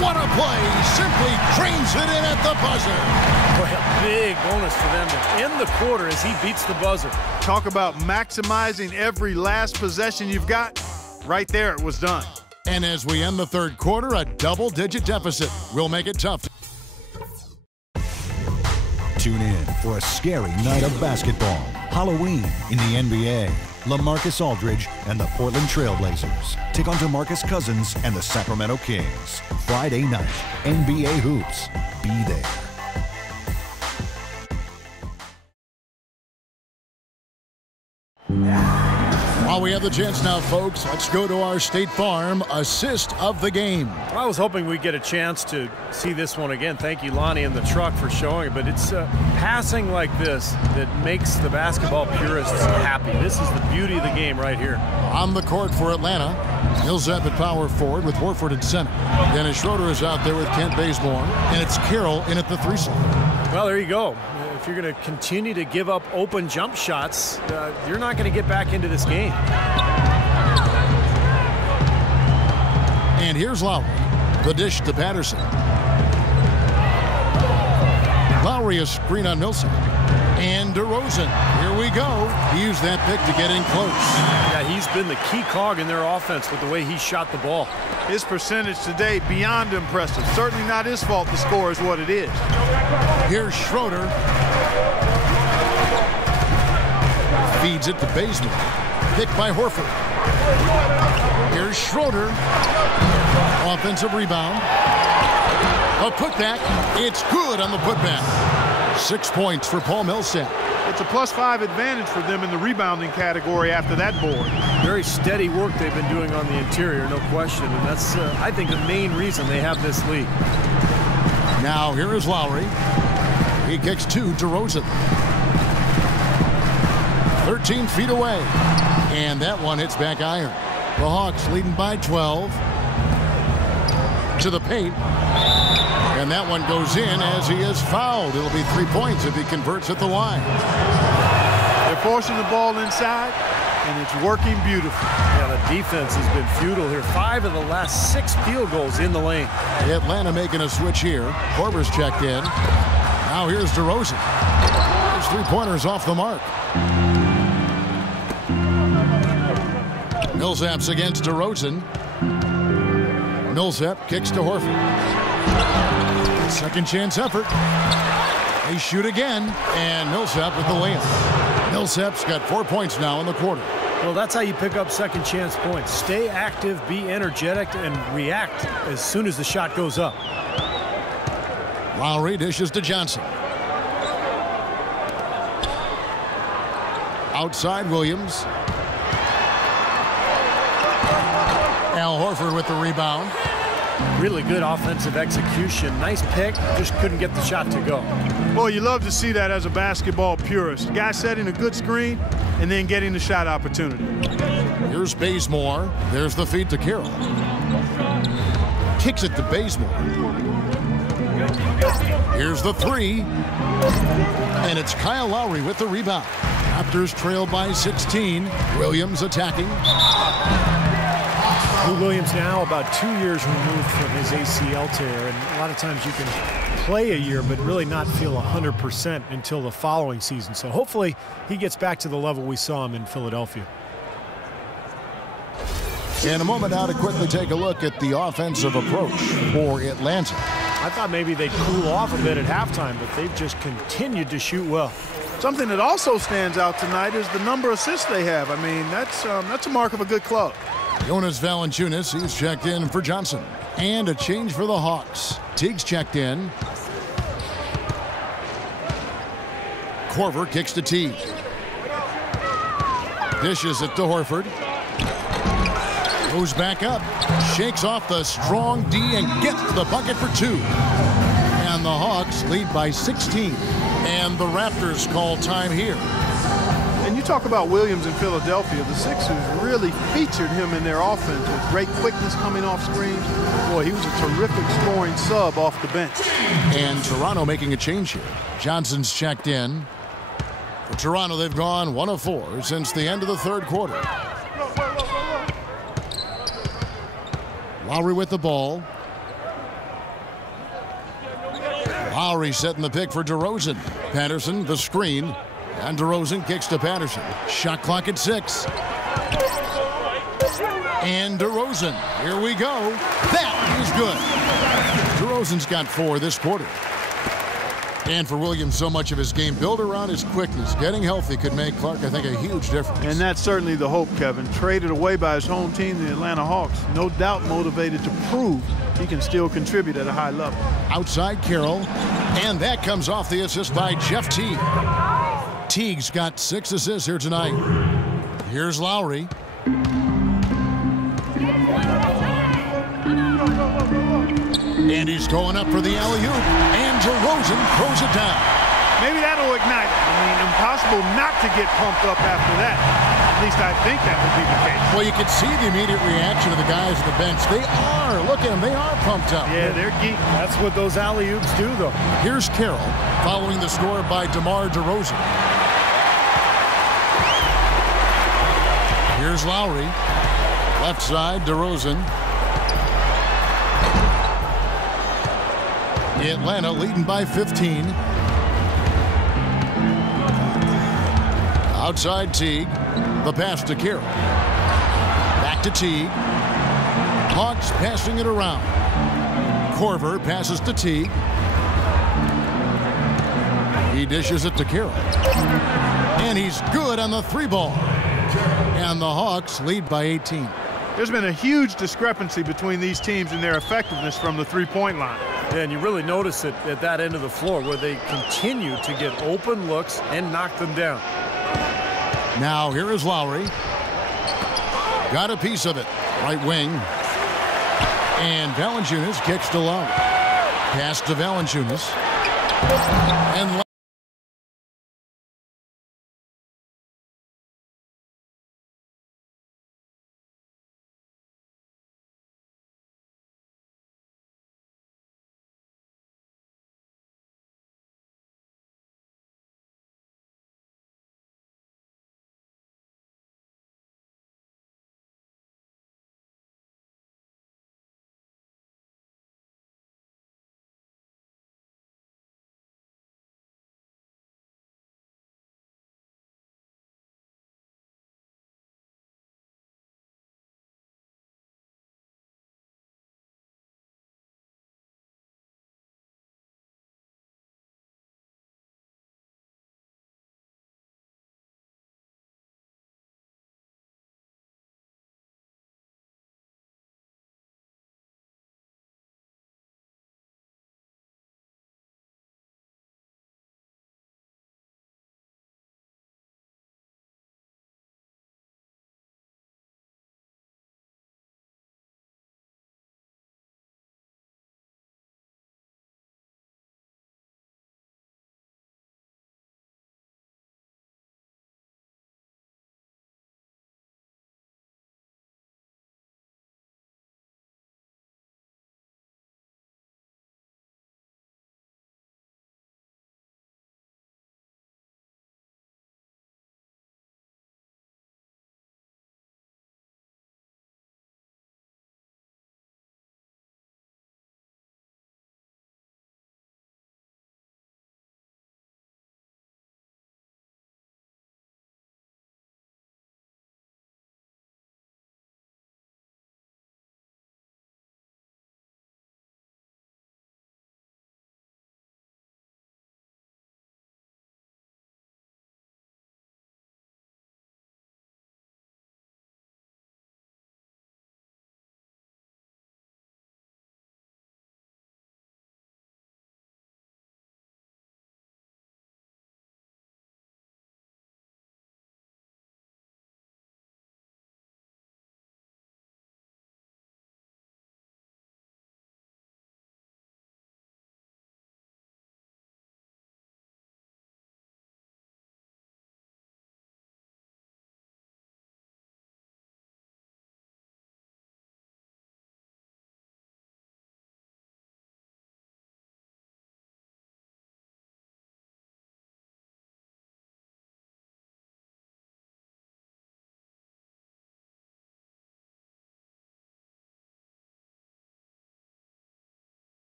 What a play! Simply drains it in at the buzzer. Boy, a big bonus for them to end the quarter as he beats the buzzer. Talk about maximizing every last possession you've got. Right there, it was done. And as we end the third quarter, a double-digit deficit will make it tough. Tune in for a scary night of basketball. Halloween in the NBA. LaMarcus Aldridge and the Portland Trail Blazers take on DeMarcus Cousins and the Sacramento Kings. Friday night, NBA Hoops. Be there. While we have the chance now, folks, let's go to our State Farm assist of the game. I was hoping we'd get a chance to see this one again. Thank you, Lonnie and the truck, for showing it. But it's passing like this that makes the basketball purists happy. This is the beauty of the game right here. On the court for Atlanta, Millsap at power forward with Horford at center. Dennis Schroeder is out there with Kent Bazemore, and it's Carroll in at the 3 slot. Well, there you go. If you're going to continue to give up open jump shots, you're not going to get back into this game. And here's Lowry. The dish to Patterson. Lowry a screen on Millsap. And DeRozan. Here we go. He used that pick to get in close. Yeah, he's been the key cog in their offense with the way he shot the ball. His percentage today beyond impressive. Certainly not his fault the score is what it is. Here's Schroeder. Feeds it to Bazemore. Picked by Horford. Here's Schroeder. Offensive rebound. A putback. It's good on the putback. 6 points for Paul Millsap. It's a +5 advantage for them in the rebounding category after that board. Very steady work they've been doing on the interior, no question. And that's, I think, the main reason they have this lead. Now here is Lowry. He kicks to DeRozan. 13 feet away. And that one hits back iron. The Hawks leading by 12. To the paint. And that one goes in as he is fouled. It'll be 3 points if he converts at the line. They're forcing the ball inside, and it's working beautifully. Yeah, the defense has been futile here. 5 of the last 6 field goals in the lane. Atlanta making a switch here. Korver's checked in. Now here's DeRozan. His 3-pointers off the mark. Millsap's against DeRozan. Millsap kicks to Horford. Second chance effort. They shoot again, and Millsap with the layup. Millsap's got 4 points now in the quarter. Well, that's how you pick up second chance points. Stay active, be energetic, and react as soon as the shot goes up. Lowry dishes to Johnson. Outside Williams. Al Horford with the rebound. Really good offensive execution. Nice pick, just couldn't get the shot to go. Boy, you love to see that as a basketball purist. Guy setting a good screen and then getting the shot opportunity. Here's Bazemore. There's the feed to Carroll. Kicks it to Bazemore. Here's the 3. And it's Kyle Lowry with the rebound. Raptors trail by 16. Williams attacking. Lou Williams now about 2 years removed from his ACL tear, and a lot of times you can play a year but really not feel 100% until the following season. So hopefully he gets back to the level we saw him in Philadelphia. In a moment now to quickly take a look at the offensive approach for Atlanta. I thought maybe they'd cool off a bit at halftime, but they've just continued to shoot well. Something that also stands out tonight is the number of assists they have. I mean, that's a mark of a good club. Jonas Valanciunas, he's checked in for Johnson. And a change for the Hawks. Teague's checked in. Korver kicks to Teague. Dishes it to Horford. Goes back up. Shakes off the strong D and gets to the bucket for 2. And the Hawks lead by 16. And the Raptors call time here. And you talk about Williams in Philadelphia. The Sixers really featured him in their offense with great quickness coming off screens. Boy, he was a terrific scoring sub off the bench. And Toronto making a change here. Johnson's checked in. For Toronto, they've gone 1 of 4 since the end of the third quarter. Lowry with the ball. Lowry setting the pick for DeRozan. Patterson, the screen. And DeRozan kicks to Patterson. Shot clock at 6. And DeRozan. Here we go. That is good. DeRozan's got 4 this quarter. And for Williams, so much of his game built around his quickness. Getting healthy could make Clark, I think, a huge difference. And that's certainly the hope, Kevin. Traded away by his home team, the Atlanta Hawks. No doubt motivated to prove he can still contribute at a high level. Outside Carroll. And that comes off the assist by Jeff Teague. Teague's got 6 assists here tonight. Here's Lowry. And he's going up for the alley-oop. And DeRozan throws it down. Maybe that'll ignite it. I mean, impossible not to get pumped up after that. At least I think that would be the case. Well, you can see the immediate reaction of the guys at the bench. They are. Look at them. They are pumped up. Yeah, they're geeking. That's what those alley-oops do, though. Here's Carroll following the score by DeMar DeRozan. Here's Lowry. Left side, DeRozan. Atlanta leading by 15. Outside Teague. The pass to Carroll. Back to Teague. Hawks passing it around. Korver passes to Teague. He dishes it to Carroll. And he's good on the 3-ball. And the Hawks lead by 18. There's been a huge discrepancy between these teams in their effectiveness from the three-point line. Yeah, and you really notice it at that end of the floor where they continue to get open looks and knock them down. Now here is Lowry. Got a piece of it. Right wing. And Valanciunas kicks to Lowry. Pass to Valanciunas. And